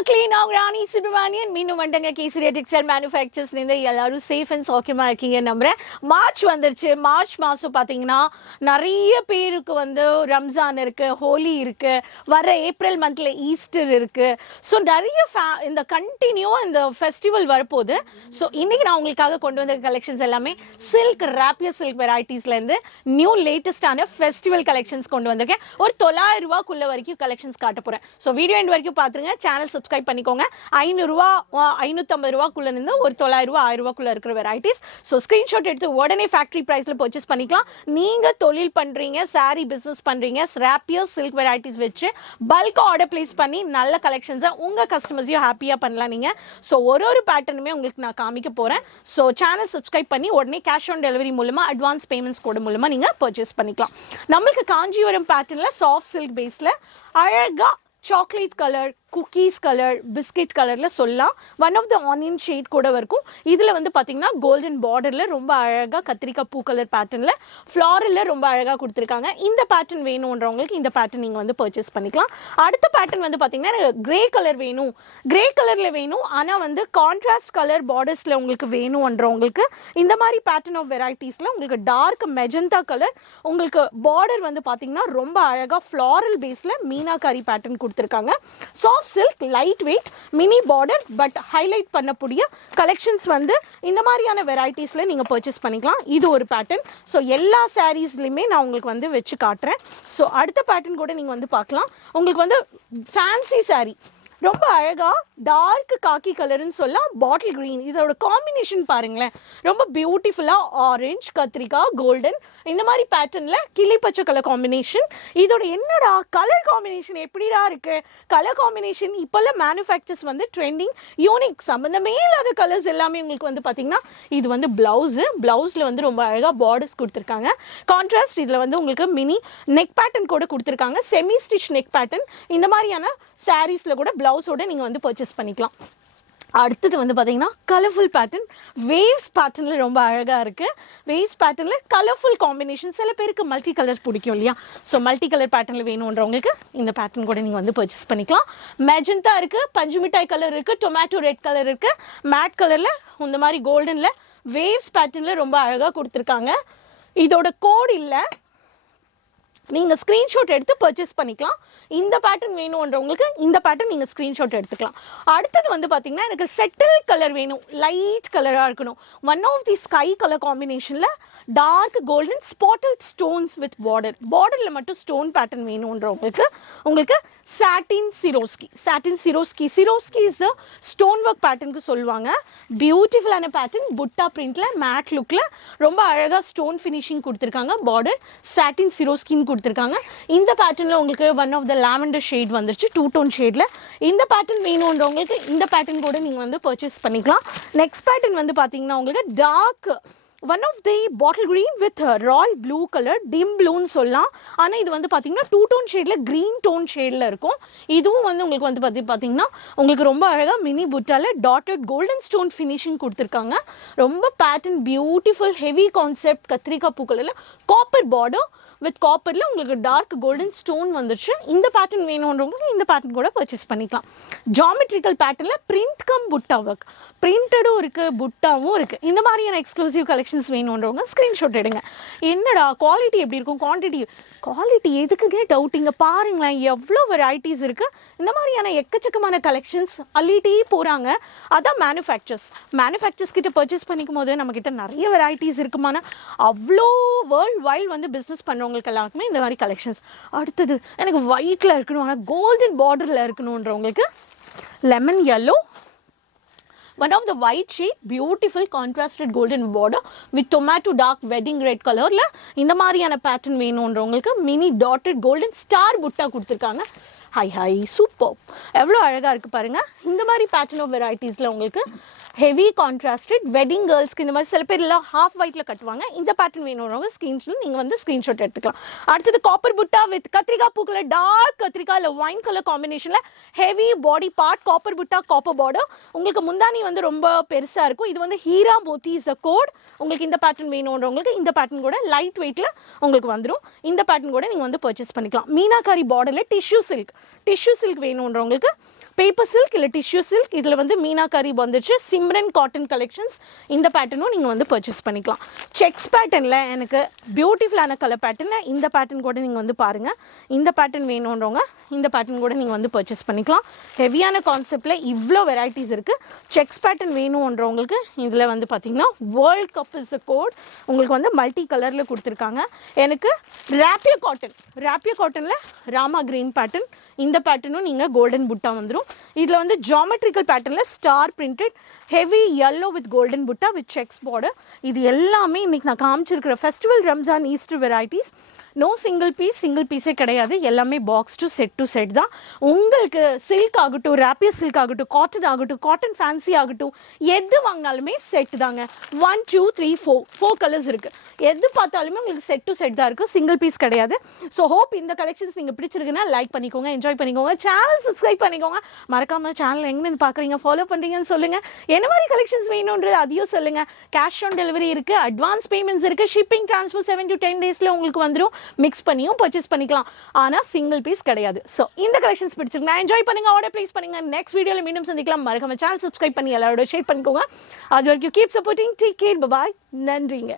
மக்களே, நான் ராணி சுப்ரமணியன். மீண்டும் வந்துங்க கேசரியா டெக்ஸ்டைல் மேனுஃபேக்சர்ஸ் இருந்து எல்லாரும் சேஃப் அண்ட் சௌக்கியமா இருக்கீங்க நம்புறேன். மார்ச் வந்துருச்சு. மார்ச் மாதம் பார்த்தீங்கன்னா நிறைய பேருக்கு வந்து ரம்ஜான் இருக்கு, ஹோலி இருக்கு, வர ஏப்ரல் மந்த்ல ஈஸ்டர் இருக்கு. ஸோ நிறைய இந்த கண்டினியூவா இந்த ஃபெஸ்டிவல் வரப்போகுது. ஸோ இன்னைக்கு நான் உங்களுக்காக கொண்டு வந்த கலெக்ஷன்ஸ் எல்லாமே சில்க் ராப்பியர் சில்க் வெரைட்டிஸ்ல இருந்து நியூ லேட்டஸ்டான ஃபெஸ்டிவல் கலெக்ஷன்ஸ் கொண்டு வந்திருக்கேன். ஒரு 900 ரூபாய்க்குள்ள வரைக்கும் கலெக்ஷன்ஸ் காட்ட போறேன். ஸோ வீடியோ எண்ட் வரைக்கும் பார்த்துருங்க. சேனல் சப்ஸ்கிரைப் பண்ணிக்கோங்க. 500 ரூபா 550 ரூபாக்குள்ள இருந்து ஒரு 900 ரூபா 1000 ரூபாக்குள்ள இருக்கிற வெரைட்டிஸ். ஸோ ஸ்கிரீன்ஷாட் எடுத்து உடனே ஃபேக்டரி பிரைஸ்ல பர்ச்சேஸ் பண்ணிக்கலாம். நீங்க தொழில் பண்றீங்க, சாரி பிசினஸ் பண்றீங்க, ராப்பியர் சில்க் வெரைட்டிஸ் வச்சு பல்கா ஆர்டர் பிளேஸ் பண்ணி நல்ல கலெக்ஷன்ஸை உங்க கஸ்டமர்ஸையும் ஹாப்பியா பண்ணலாம் நீங்க. ஸோ ஒரு பேட்டர்னுமே உங்களுக்கு நான் காமிக்க போறேன். ஸோ சேனல் சப்ஸ்கிரைப் பண்ணி உடனே கேஷ் ஆன் டெலிவரி மூலமா அட்வான்ஸ் பேமெண்ட்ஸ் கோட் மூலமா நீங்க பர்ச்சேஸ் பண்ணிக்கலாம். நம்மளுக்கு காஞ்சிபுரம் பேட்டர்ன்ல சாஃப்ட் சில்க் பேஸ்ல அழகா chocolate colour, cookies colour, biscuit கலர்ல சொல்லலாம். One of the onion shade கூட இருக்கும். இதுல வந்து பாத்தீங்கன்னா கோல்டன் பார்டர்ல ரொம்ப அழகா கத்திரிக்காய் பூ கலர் பேட்டர்ன்ல ஃபிளாரல்ல ரொம்ப அழகா கொடுத்துருக்காங்க. இந்த பேட்டர்ன் வேணும்ன்றவங்களுக்கு இந்த பேட்டர்ன் நீங்க வந்து பர்ச்சேஸ் பண்ணிக்கலாம். அடுத்த பேட்டர்ன் வந்து பாத்தீங்கன்னா கிரே கலர் வேணும், கிரே கலர்ல வேணும், ஆனா வந்து கான்ட்ராஸ்ட் கலர் பார்டர்ஸ்ல உங்களுக்கு வேணும்ன்றவங்களுக்கு இந்த மாதிரி பேட்டர்ன் ஆஃப் வெரைட்டிஸ்ல உங்களுக்கு டார்க் மெஜந்தா கலர், உங்களுக்கு பார்டர் வந்து பாத்தீங்கன்னா ரொம்ப அழகா ஃபிளாரல் பேஸ்ல மீனாகாரி பேட்டர்ன் கொடுத்துருக்காங்க. Silk light weight mini border but highlight பண்ணக்கூடிய கலெக்ஷன்ஸ் வந்து இந்த மாதிரியான வெரைட்டிஸ்ல நீங்க பர்ச்சேஸ் பண்ணிக்கலாம். இது ஒரு பேட்டர்ன். ஸோ எல்லா சாரீஸ்லயுமே நான் உங்களுக்கு வந்து வச்சு காட்டுறேன். ஸோ அடுத்த பேட்டர்ன் கூட நீங்க வந்து பார்க்கலாம். உங்களுக்கு வந்து ஃபேன்சி சாரி ரொம்ப அழகா டார்க் காக்கி கலர்னு சொல்லலாம், பாட்டில் கிரீன், இதோட காம்பினேஷன் பாருங்களேன், ரொம்ப பியூட்டிஃபுல்லா ஆரஞ்சு, கத்திரிக்காய், கோல்டன், இந்த மாதிரி பேட்டர்ன்ல கிளி பச்சை கலர் காம்பினேஷன். இதோட என்னடா கலர் காம்பினேஷன் எப்படிடா இருக்கு, கலர் காம்பினேஷன் இப்பெல்லாம் மேனுஃபேக்சர்ஸ் வந்து ட்ரெண்டிங் யூனிக் சம்பந்தமே இல்லாத கலர்ஸ் எல்லாமே உங்களுக்கு வந்து பாத்தீங்கன்னா இது வந்து பிளவுஸ்ல வந்து ரொம்ப அழகா பார்டர்ஸ் கொடுத்துருக்காங்க. கான்ட்ராஸ்ட் இதுல வந்து உங்களுக்கு மினி நெக் பேட்டர்ன் கூட கொடுத்துருக்காங்க, செமி ஸ்டிச் நெக் பேட்டர்ன். இந்த மாதிரியான சாரீஸ்ல கூட பிளவுஸோட நீங்க வந்து பர்ச்சேஸ் பண்ணிக்கலாம். அடுத்தது வந்து பாத்தீங்கன்னா கலர்ஃபுல் பேட்டர்ன், வேவ்ஸ் பேட்டர்ன்ல ரொம்ப அழகா இருக்கு. வேவ்ஸ் பேட்டர்ன்ல கலர்ஃபுல் காம்பினேஷன், சில பேருக்கு மல்டி கலர் பிடிக்கும் இல்லையா? ஸோ மல்டி கலர் பேட்டர்ன்ல வேணும்ன்றவங்களுக்கு இந்த பேட்டர்ன் கூட நீங்க வந்து பர்ச்சேஸ் பண்ணிக்கலாம். மெஜந்தா இருக்கு, பஞ்சு மிட்டாய் கலர் இருக்கு, டொமேட்டோ ரெட் கலர் இருக்கு, மேட் கலர்ல இந்த மாதிரி கோல்டன்ல வேவ்ஸ் பேட்டர்ன்ல ரொம்ப அழகா கொடுத்துருக்காங்க. இதோட கோட் இல்ல, நீங்க ஸ்கிரீன்ஷாட் எடுத்து பர்ச்சேஸ் பண்ணிக்கலாம். இந்த பேட்டர்ன் வேணும்ன்றவங்களுக்கு இந்த பேட்டர்ன் நீங்க ஸ்கிரீன்ஷாட் எடுத்துக்கலாம். அடுத்தது வந்து பாத்தீங்கன்னா எனக்கு செட்டில் கலர் வேணும், லைட் கலரா இருக்கணும். One of the sky colour காம்பினேஷன்ல dark golden spotted stones with பார்டர்ல மட்டும் ஸ்டோன் பேட்டர்ன் வேணும்ன்றவங்களுக்கு உங்களுக்கு satin Swarovski is stone work பேட்டர்னுக்கு சொல்லுவாங்க. பியூட்டிஃபுல்லான பேட்டர்ன், புட்டா பிரிண்ட்ல மேட் லுக்ல ரொம்ப அழகா ஸ்டோன் ஃபினிஷிங் கொடுத்துருக்காங்க. பார்டர் சாட்டின் சிரோஸ்கின்னு கொடுத்துருக்காங்க. இந்த பேட்டர்ன்ல உங்களுக்கு one of the lavender shade வந்துருச்சு, 2 டோன் ஷேட்ல. இந்த பேட்டர்ன் வேணும்ன்றவங்களுக்கு இந்த பேட்டர்ன் கூட நீங்க வந்து பர்ச்சேஸ் பண்ணிக்கலாம். நெக்ஸ்ட் பேட்டர்ன் வந்து பாத்தீங்கன்னா உங்களுக்கு dark one of the bottle green with royal blue colour, dim ப்ளூன்னு சொல்லலாம். ஆனால் இது வந்து பார்த்தீங்கன்னா 2 டோன் ஷேடில் க்ரீன் டோன் ஷேடில் இருக்கும். இதுவும் வந்து உங்களுக்கு வந்து பார்த்தீங்கன்னா உங்களுக்கு ரொம்ப அழகாக மினி புட்டால டாட்டட் கோல்டன் ஸ்டோன் ஃபினிஷிங் கொடுத்துருக்காங்க. ரொம்ப பேட்டர்ன் பியூட்டிஃபுல் ஹெவி கான்செப்ட், கத்திரிக்காய் பூ கலரில் காப்பர் பார்டர் வித் காப்பர்ல உங்களுக்கு டார்க் கோல்டன் ஸ்டோன் வந்துருச்சு. இந்த பேட்டர்ன் வேணும்ன்றவங்க இந்த பேட்டர்ன் கூட பர்ச்சேஸ் பண்ணிக்கலாம். ஜாமெட்ரிக்கல் பேட்டர்ன்ல பிரிண்ட் கம் புட்டா ஒர்க், பிரிண்டடும் இருக்கு, புட்டாவும் இருக்கு. இந்த மாதிரியான எக்ஸ்க்ளூசிவ் கலெக்ஷன்ஸ் வேணும்ன்றவங்க ஸ்கிரீன்ஷாட் எடுங்க. என்னடா குவாலிட்டி எப்படி இருக்கும், குவாலிட்டி எதுக்குங்க டவுட்டிங்க, பாருங்களேன் எவ்வளோ வெரைட்டிஸ் இருக்கு. இந்த மாதிரியான எக்கச்சக்கமான கலெக்ஷன்ஸ் அள்ளிட்டே போறாங்க. அதான் மேனுஃபேக்சர்ஸ் கிட்ட பர்ச்சேஸ் பண்ணிக்கும் போது நம்ம கிட்ட நிறைய வெரைட்டிஸ் இருக்குமான அவ்வளோ வேர்ல்ட் வைட் வந்து பிஸ்னஸ் பண்றவங்களுக்கு எல்லாருக்குமே இந்த மாதிரி கலெக்ஷன்ஸ். அடுத்தது எனக்கு ஒயிட்ல இருக்கணும், ஆனால் கோல்டன் பார்டர்ல இருக்கணும்ன்றவங்களுக்கு lemon yellow, one of the white shade, beautiful contrasted golden border with tomato dark wedding red colorல இந்த மாதிரியான பேட்டர்ன் வேணும்ன்றவங்களுக்கு mini dotted golden star butta கொடுத்துருக்காங்க. ஹை சூப்பர், எவ்வளோ அழகா இருக்கு பாருங்க. இந்த மாதிரி பேட்டர்ன் ஆஃப் வெரைட்டிஸ்ல உங்களுக்கு ஹெவி கான்ட்ராஸ்டட் வெட்டிங் கேர்ள்ஸ்க்கு இந்த மாதிரி சில பேர் எல்லாம் ஹாஃப் ஒயிட்ல கட்டுவாங்க. இந்த பேட்டர்ன் வேணும்றவங்க நீங்க வந்து ஸ்கிரீன்ஷாட் எடுத்துக்கலாம். அடுத்தது காப்பர் புட்டா வித் கத்திரிக்காய் பூக்கல, டார்க் கத்திரிக்காய் இல்ல வைன் கலர் காம்பினேஷன்ல heavy body part, copper butta, copper border. உங்களுக்கு முந்தானி வந்து ரொம்ப பெருசா இருக்கும். இது வந்து Heera Moti is the code. உங்களுக்கு இந்த பேட்டர்ன் வேணும்ன்றவங்களுக்கு இந்த பேட்டர்ன் கூட லைட் வெயிட்ல உங்களுக்கு வந்துடும். இந்த பேட்டர்ன் கூட நீங்க வந்து பர்ச்சேஸ் பண்ணிக்கலாம். மீனாகாரி பார்டர்ல டிஷ்யூ சில்க் வேணும்ன்றவங்களுக்கு பேப்பர் சில்க் இல்லை டிஷ்யூ சில்க். இதில் வந்து மீனாகாரி வந்துச்சு. சிம்ரன் காட்டன் கலெக்ஷன்ஸ், இந்த பேட்டர்னும் நீங்கள் வந்து பர்ச்சேஸ் பண்ணிக்கலாம். செக்ஸ் பேட்டர்னில் எனக்கு பியூட்டிஃபுல்லான கலர் பேட்டர்னில் இந்த பேட்டர்ன் கூட நீங்கள் வந்து பாருங்கள். இந்த பேட்டர்ன் வேணுன்றவங்க இந்த பேட்டர்ன் கூட நீங்கள் வந்து பர்ச்சேஸ் பண்ணிக்கலாம். ஹெவியான கான்செப்டில் இவ்வளோ வெரைட்டிஸ் இருக்குது. செக்ஸ் பேட்டர்ன் வேணுன்றவங்களுக்கு இதில் வந்து பார்த்தீங்கன்னா world cup is the code, உங்களுக்கு வந்து மல்டி கலரில் கொடுத்துருக்காங்க. எனக்கு ராப்பியர் காட்டனில் ராமா கிரீன் பேட்டர்ன், இந்த பேட்டர்னும் நீங்கள் கோல்டன் புட்டா வந்துடும். இதில் வந்து ஜாமெட்ரிக்கல் பேட்டர்னில் star printed heavy yellow with golden butta with checks border. இது எல்லாமே இன்றைக்கி நான் காமிச்சிருக்கிற festival Ramzan Easter varieties. No single பீஸே கிடையாது. எல்லாமே பாக்ஸ் டு செட் தான். உங்களுக்கு சில்க் ஆகட்டும், ராப்பியர் சில்க் ஆகட்டும், காட்டன் ஆகட்டும், காட்டன் ஃபேன்சி ஆகட்டும், எது வாங்கினாலுமே செட் தாங்க. 1 2 3 4 கலர்ஸ் இருக்குது. எது பார்த்தாலுமே உங்களுக்கு செட் டு செட் தான் இருக்குது, சிங்கிள் பீஸ் கிடையாது. ஸோ ஹோப் இந்த கலெக்ஷன்ஸ் நீங்கள் பிடிச்சிருக்குன்னா லைக் பண்ணிக்கோங்க, என்ஜாய் பண்ணிக்கோங்க, சேனல் சப்ஸ்கிரைப் பண்ணிக்கோங்க. மறக்காமல் சேனல் எங்கேருந்து பார்க்குறீங்க, ஃபாலோ பண்ணுறீங்கன்னு சொல்லுங்கள். என்ன மாதிரி கலெக்ஷன்ஸ் வேணுன்றது அதையும் சொல்லுங்கள். கேஷ் ஆன் டெலிவரி இருக்குது, அட்வான்ஸ் பேமெண்ட்ஸ் இருக்குது, ஷிப்பிங் ட்ரான்ஸ்ஃபர் 7 to 10 டேஸில் உங்களுக்கு வந்துடும். மிக்ஸ் பண்ணியும் பர்ச்சேஸ் பண்ணிக்கலாம். ஆனால் சிங்கிள் பீஸ் கிடையாது. ஸோ இந்த கலெக்ஷன்ஸ் பிடிச்சிருக்கா என்ஜாய் பண்ணுங்க, ஆர்டர் பிளேஸ் பண்ணுங்க. நெக்ஸ்ட் வீடியோவில் மீண்டும் சந்திக்கலாம். மறக்காம சேனல் சப்ஸ்கிரைப் பண்ணி எல்லாரோட ஷேர் பண்ணிக்கோங்க. அது வரைக்கும் keep supporting. Take care, bye bye, நன்றிங்க.